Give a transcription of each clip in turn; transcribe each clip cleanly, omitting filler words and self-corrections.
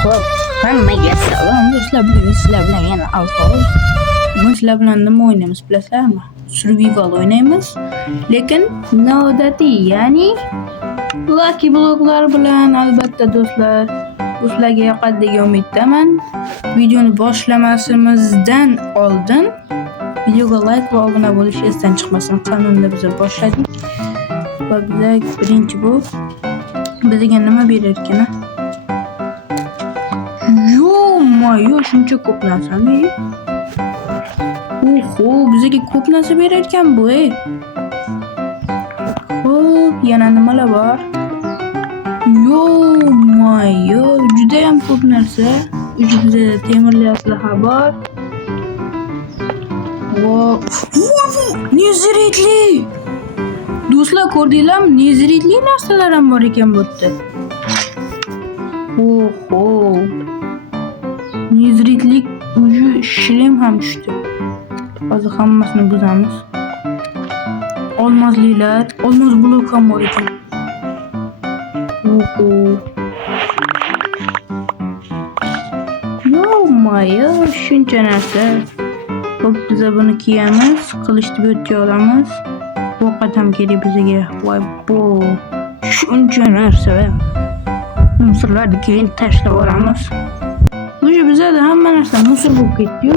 Xo'p, hammaga salom do'stlar. Bugun sizlar bilan yana Alfaz. Bugun sizlar bilan nima o'ynaymiz bilasizlarmi? Survival o'ynaymiz. Lekin noodatiy, ya'ni Lucky bloklar bilan albatta do'stlar. Bu sizlarga yoqadi degan umiddaman. Videoni boshlamasimizdan oldin videoga like va obuna bo'lish esdan chiqmasin. Qanunda biz boshladik. Va bizga birinchi bu bizga nima berar ekan? Yo, shuncha ko'p narsami? Oho, bizga ko'p narsa berar ekan bu. Xo'p, yana nimalar bor? Yo, juda ham ko'p narsa. Bizda temirli aslaha bor. Wow, neziritli. Do'stlar, ko'rdinglarmi? Neziritli narsalar ham bor ekan bu yerda. Oho. Neziritlik uju shilem ham tushdi. Hozir hammasini buzamiz. Olmoslilar, olmos blok ham bor ekan. Oho. Yo, shuncha narsa. Xo'p, biz buni kiyamiz, qilichni bu yerga olamiz. Vaqt ham kerak bizga. Voy bu. Shuncha narsa. Musorlarni keyin tashlab yuboramiz. Bizda hamma narsa musor bo'lib ketdi-yu.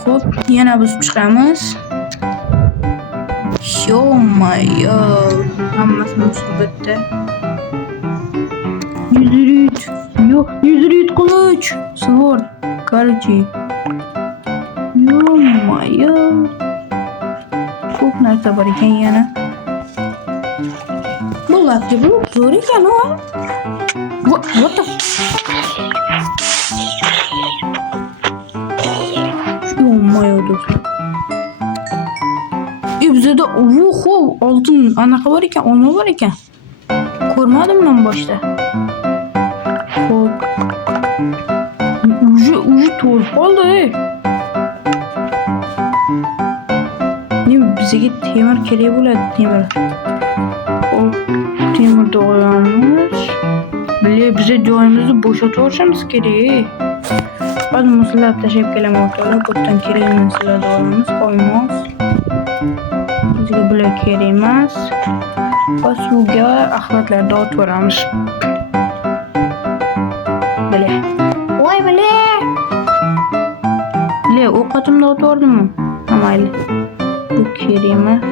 Xo'p, yana biz chiqamiz. Yo, hammasi musor bitdi. Nezirit qilich, sword, короче. Yo. Ko'p narsa bor ekan yana. Bu Lucky blok zo'r ekan o. What the do'stlar. Bizda oltin anaqa bor ekan, olma bor ekan. Ko'rmadim men boshda. Xo'p. Uji to'lib qoldi. Bizga temir kerak bo'ladi, temir. Xo'p, temirni olamiz. Biza joyimizni bo'shatib olishimiz kerak. Hozir musullar tashlab kelaman o'rtoqlar. Bu yerdan kerak narsalarni olamiz. Olmos. Bizga bular kerak emas. Va suvga axlatlarni otib yuboramiz. Bile, ovqatimni otib yubordimmi? Mayli. Bu kerak emas.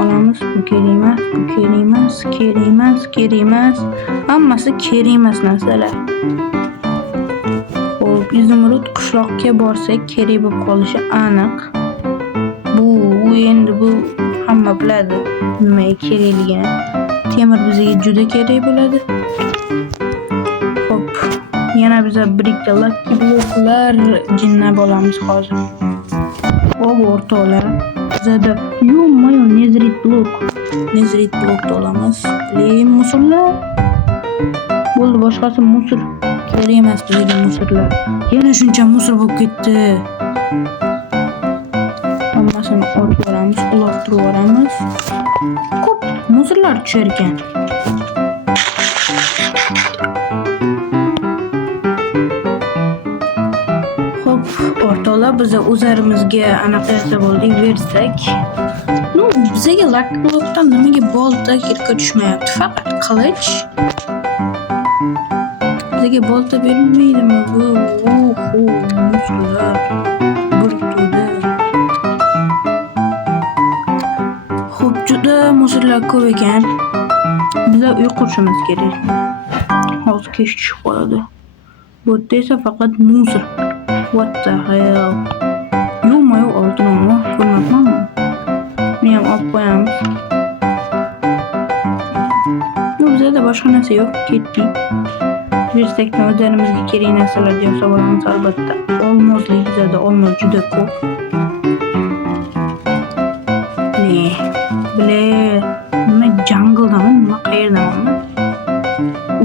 Olamiz. Bu kerak emas. Hammasi kerak emas narsalar. Izumrud qishloqqa borsak kerak bo'lib qolishi aniq. Bu hamma biladi nimaga kerakligini. Temir bizga juda kerak bo'ladi. Xo'p, yana biza birikta Lucky bloklar jinnab olamiz hozir. O'rtoqlar, bizada nezirit blok olamiz. Musorlar. Bo'ldi, boshqasi musor. Kerak emas bizga musorlar. Yana shuncha musor bo'lib ketdi. Hammasini olib yuboramiz, uloqtirib yuboramiz. Ko'p musorlar tushar ekan. Xo'p, o'rtoqlar, biz o'zlarimizga anaqa qilsa bo'ldik, bersak. Bizga Lucky blokdan nimaga bolta kirga tushmayapti? Faqat qilich. Bizga bolta berilmaydimi? Musorlar. Xo'p, juda musorlar ko'p ekan. Biz uy qurishimiz kerak. Hozir kech tushib qoladi. Bu yerda esa faqat musor. What the hell? Oltinmi? Ko'rmabmanmi? Men ham olib qo'yamiz. Bizda boshqa narsa yo'q, ketdik. Versakdan o'zlarimizga kerak narsalarni yasab olamiz albatta. Olmoslik bizda olmos juda ko'p. Nima jangledami? Nima qayerdamanmi?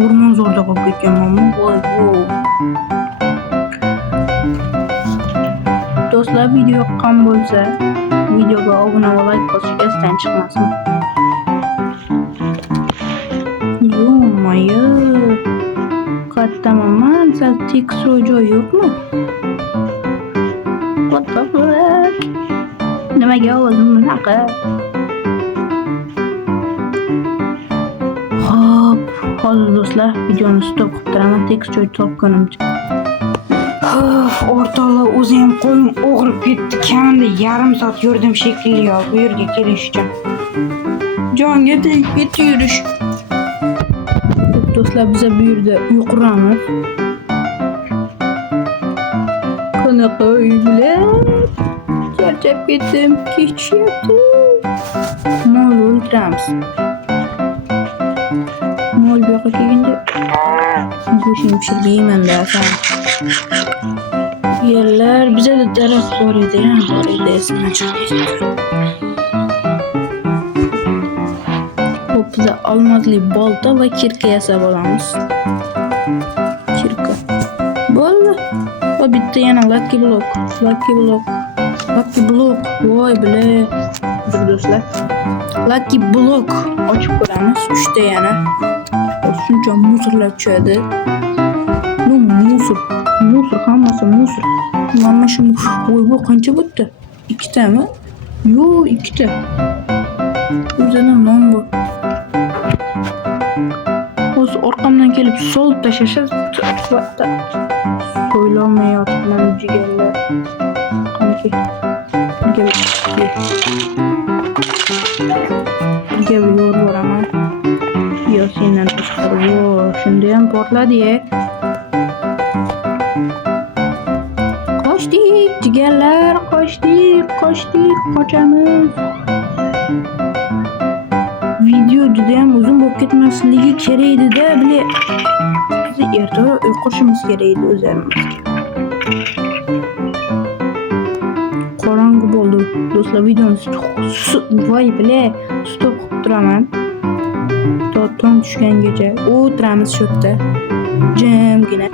O'rmon zo'rda qolib ketganmanmi? Voy. Do'stlar, video yoqqan bo'lsa, videoga obuna va like bosish esdan chiqmasin. Tamam, sen tek joy yo'qmi? What the fuck? Nimaga ovozim bunaqa? Hop, hozir do'stlar videoni stop qilib turaman, tekst joy topganimcha. O'rtoqlar, o'zi ham qo'lim og'rib ketdi. Kamida yarim soat yurdim shekilli bu yerga kelish uchun. Jonga tegib yurish. Do'stlar, biz bu yerda uy quramiz. Qanaqa uy bilan? Charchab ketdim, kechyapti. Mol o'ldiramiz. Mol bu yoqqa kelganda go'shini pishirib yeyman-da san. Yerlar, bizda daraxt bor edi, esimdan chiqdi. Hop, biza olmazli bolta va kirka yasab olamiz. Kirka. Bo'ldi. Va bitta yana lucky block. Voy bile. Do'stlar. Lucky block ochib ko'ramiz. 3 ta yana. Shuncha musorlar tushadi. Musor hammasi musor. Mana shu bu qancha bo'pti? 2 tami? Yo'q, 2 ta. O'zidan non bu. O'zi orqamdan kelib solib tashlashadi. So'ylamayotgan jigarlar. Qancha? Birga yo'l boraman. Yo, sendan tashqari. Shunda ham portladi-ya. Qochdik, jigarlar, qochamiz. Video juda ham uzun bo'lib ketmasligi kerak edi-da, bile. Biz ertaroq uy qurishimiz kerak edi o'zimizga. Qorong'i bo'ldi. Do'stlar, videoni voy bile, stop qilib turaman. Tong tushgangacha o'tiramiz shu yerda. Jimgina.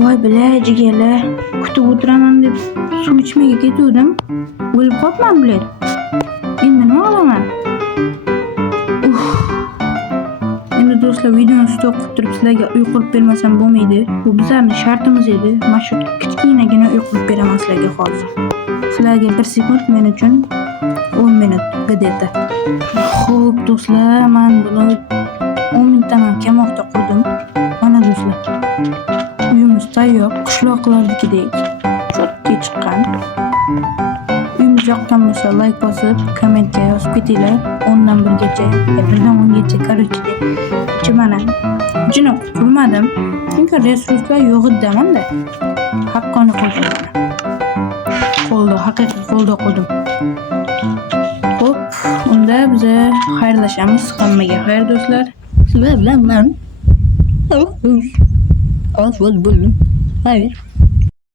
Voy bile, jigarlar, kutib o'tiraman deb suv ichmaga ketuvdim. O'lib qolibman bile. Endi nima qilaman? Endi do'stlar, videoni stop qilib turib sizlarga uy qurib bermasam bo'lmaydi. Bu bizlarning shartimiz edi. Mana shu kichkinagina uy qurib beraman sizlarga hozir. Sizlarga 1 sekund, men uchun 10 minut где-то. Xo'p do'stlar, men buni 10 minutdan ham kamroqda qurdim. Mana do'stlar, uyimiz tayyor, qishloqlardagidek cho'tga chiqqan. Uyimiz yoqqan bo'lsa like bosib, kommentga yozib ketinglar. 10 dan 1gacha, 1dan 10gacha короче. Mana jini qurmadim. Chunki resurslar yo'q edi-da. Haqqoni qildim. Haqiqiy qo'lda qildim. Xo'p, unda biz xayrlashamiz. Hammaga xayr do'stlar. Sizlar bilan men. Bo'ldim. Xayr.